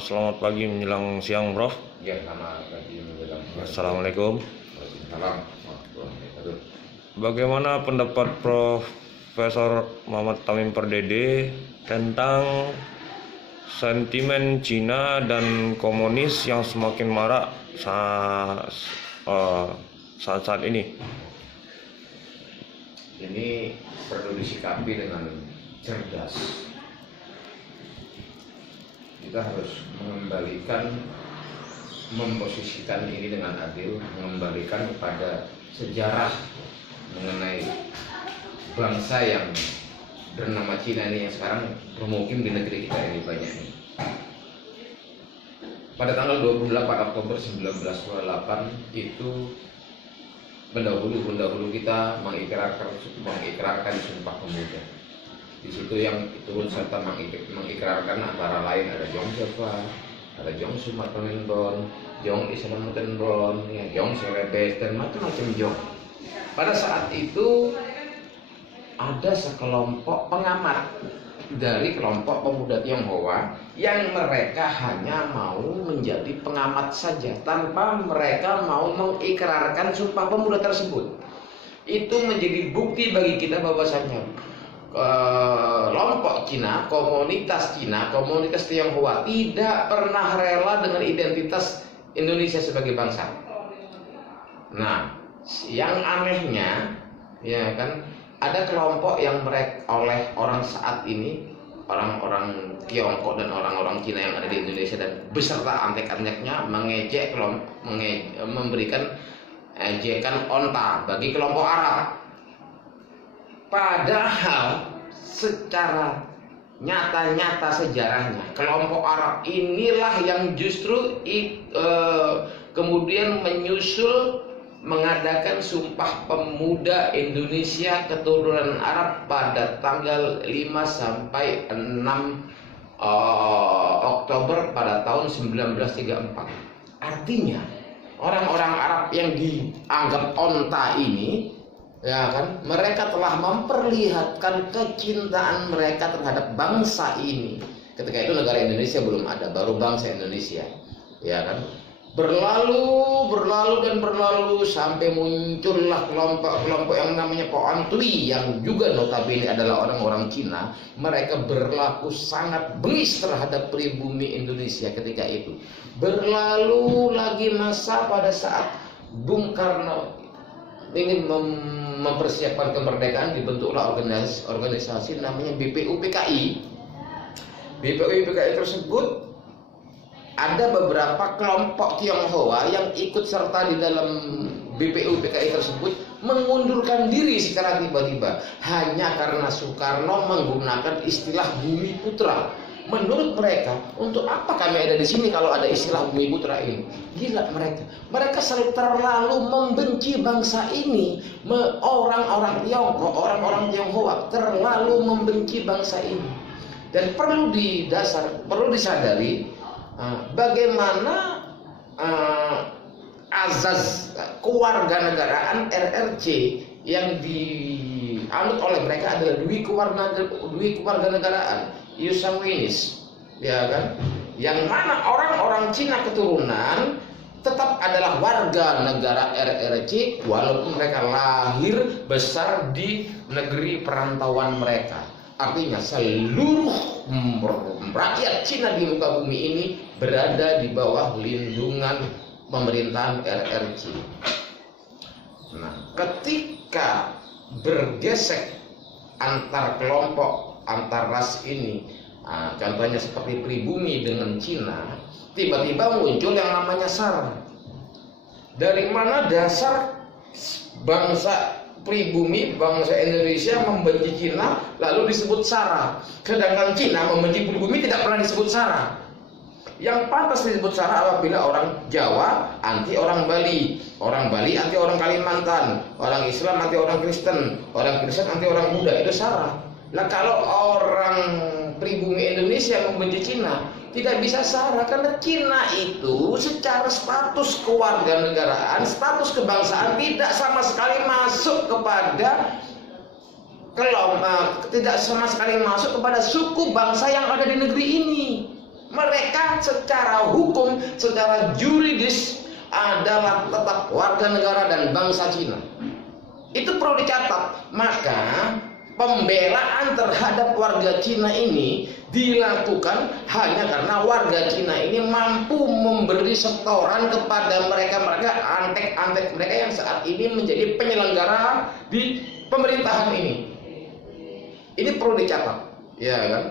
Selamat pagi menjelang siang, Prof. Ya, selamat pagi menjelang siang. Assalamualaikum. Waalaikumsalam warahmatullahi wabarakatuh. Bagaimana pendapat Profesor Muhammad Tamim Pardede tentang sentimen Cina dan komunis yang semakin marak saat ini? Ini perlu disikapi dengan cerdas. Kita harus memposisikan ini dengan adil, mengembalikan kepada sejarah mengenai bangsa yang bernama Cina ini yang sekarang bermukim di negeri kita ini banyak ini. Pada tanggal 28 Oktober 1928 itu pendahulu kita mengikrarkan Sumpah Pemuda. Di situ yang turut serta mengikrarkan antara lain ada Jong Sefa, ada Jong Sumartoninbon, Jong Islamutenbon, Jong Serebes dan macam-macam Jong. Pada saat itu ada sekelompok pengamat dari kelompok pemuda Tionghoa yang mereka hanya mau menjadi pengamat saja tanpa mereka mau mengikrarkan Sumpah Pemuda tersebut. Itu menjadi bukti bagi kita bahwasanya kelompok Cina, komunitas Tionghoa tidak pernah rela dengan identitas Indonesia sebagai bangsa. Nah, yang anehnya, ya kan, ada kelompok yang oleh orang saat ini, orang-orang Tiongkok dan orang-orang Cina yang ada di Indonesia dan beserta antek-anteknya memberikan ejekan onta bagi kelompok Arab. Padahal secara nyata sejarahnya kelompok Arab inilah yang justru kemudian menyusul mengadakan Sumpah Pemuda Indonesia keturunan Arab pada tanggal 5 sampai 6 Oktober pada tahun 1934. Artinya orang-orang Arab yang dianggap onta ini, ya kan, mereka telah memperlihatkan kecintaan mereka terhadap bangsa ini. Ketika itu negara Indonesia belum ada, baru bangsa Indonesia, ya kan. Berlalu sampai muncullah kelompok-kelompok yang namanya Poan Tui yang juga notabene adalah orang-orang Cina. Mereka berlaku sangat bengis terhadap pribumi Indonesia ketika itu. Berlalu lagi masa pada saat Bung Karno ingin mempersiapkan kemerdekaan, dibentuklah organisasi namanya BPUPKI. BPUPKI tersebut ada beberapa kelompok Tionghoa yang ikut serta di dalam BPUPKI tersebut mengundurkan diri secara tiba-tiba hanya karena Soekarno menggunakan istilah Bumi Putra. Menurut mereka, untuk apa kami ada di sini kalau ada istilah Bumi Putra ini? Gila mereka selalu terlalu membenci bangsa ini. Orang-orang Tiongkok, orang-orang Tionghoa terlalu membenci bangsa ini. Dan perlu disadari bagaimana azas kewarganegaraan RRC yang dianut oleh mereka adalah dui kewarganegaraan ius sanguinis, ya kan, yang mana orang-orang Cina keturunan tetap adalah warga negara RRC walaupun mereka lahir besar di negeri perantauan mereka. Artinya seluruh rakyat Cina di muka bumi ini berada di bawah lindungan pemerintahan RRC. Nah, ketika bergesek antar kelompok, antar ras ini, contohnya seperti pribumi dengan Cina, tiba-tiba muncul yang namanya SAR. Dari mana dasar bangsa pribumi, bangsa Indonesia membenci Cina lalu disebut SARA, sedangkan Cina membenci pribumi tidak pernah disebut SARA. Yang pantas disebut SARA apabila orang Jawa anti orang Bali, orang Bali anti orang Kalimantan, orang Islam anti orang Kristen, orang Kristen anti orang Buddha, itu SARA. Nah, kalau orang pribumi Indonesia membenci Cina, tidak bisa SARA karena Cina itu secara status kewarganegaraan, status kebangsaan tidak sama sekali masuk kepada tidak sama sekali masuk kepada suku bangsa yang ada di negeri ini. mereka secara hukum, secara yuridis adalah tetap warga negara dan bangsa Cina. Itu perlu dicatat. Maka pembelaan terhadap warga Cina ini dilakukan hanya karena warga Cina ini mampu memberi setoran kepada mereka-mereka antek-antek mereka yang saat ini menjadi penyelenggara di pemerintahan ini. Ini perlu dicatat, ya kan?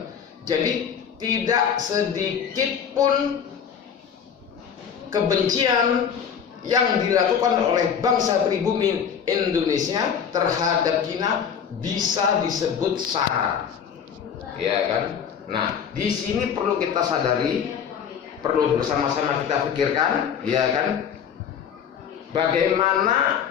Jadi tidak sedikit pun kebencian yang dilakukan oleh bangsa pribumi Indonesia terhadap Cina bisa disebut sara, ya kan? Nah, di sini perlu kita sadari, perlu bersama-sama kita pikirkan, ya kan? Bagaimana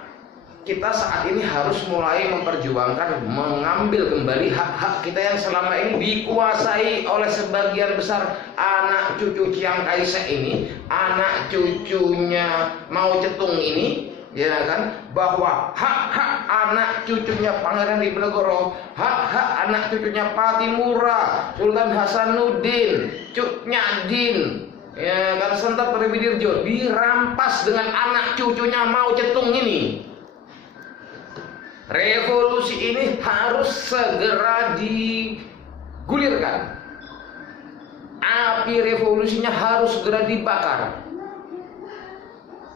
kita saat ini harus mulai memperjuangkan mengambil kembali hak-hak kita yang selama ini dikuasai oleh sebagian besar anak cucu Chiang Kai-shek ini, anak cucunya Mao Zedong ini, ya kan, bahwa hak-hak anak cucunya Pangeran Diponegoro, hak-hak anak cucunya Patimura, Sultan Hasanuddin, Cut Nyak-din, ya kan, Sentat Pribidirjo dirampas dengan anak cucunya Mao Zedong ini. Revolusi ini harus segera digulirkan. Api revolusinya harus segera dibakar.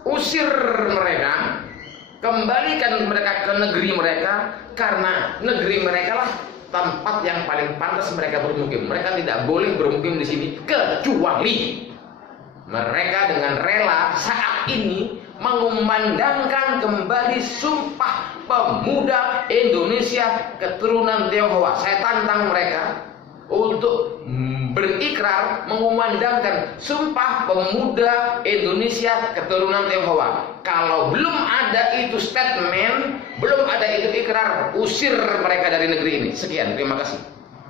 Usir mereka, kembalikan mereka ke negeri mereka, karena negeri mereka lah tempat yang paling pantas mereka bermukim. Mereka tidak boleh bermukim di sini kecuali mereka dengan rela saat ini mengumandangkan kembali Sumpah Pemuda Indonesia keturunan Tionghoa. Saya tantang mereka untuk berikrar mengumandangkan Sumpah Pemuda Indonesia keturunan Tionghoa. Kalau belum ada itu statement, belum ada itu ikrar, usir mereka dari negeri ini. Sekian, terima kasih.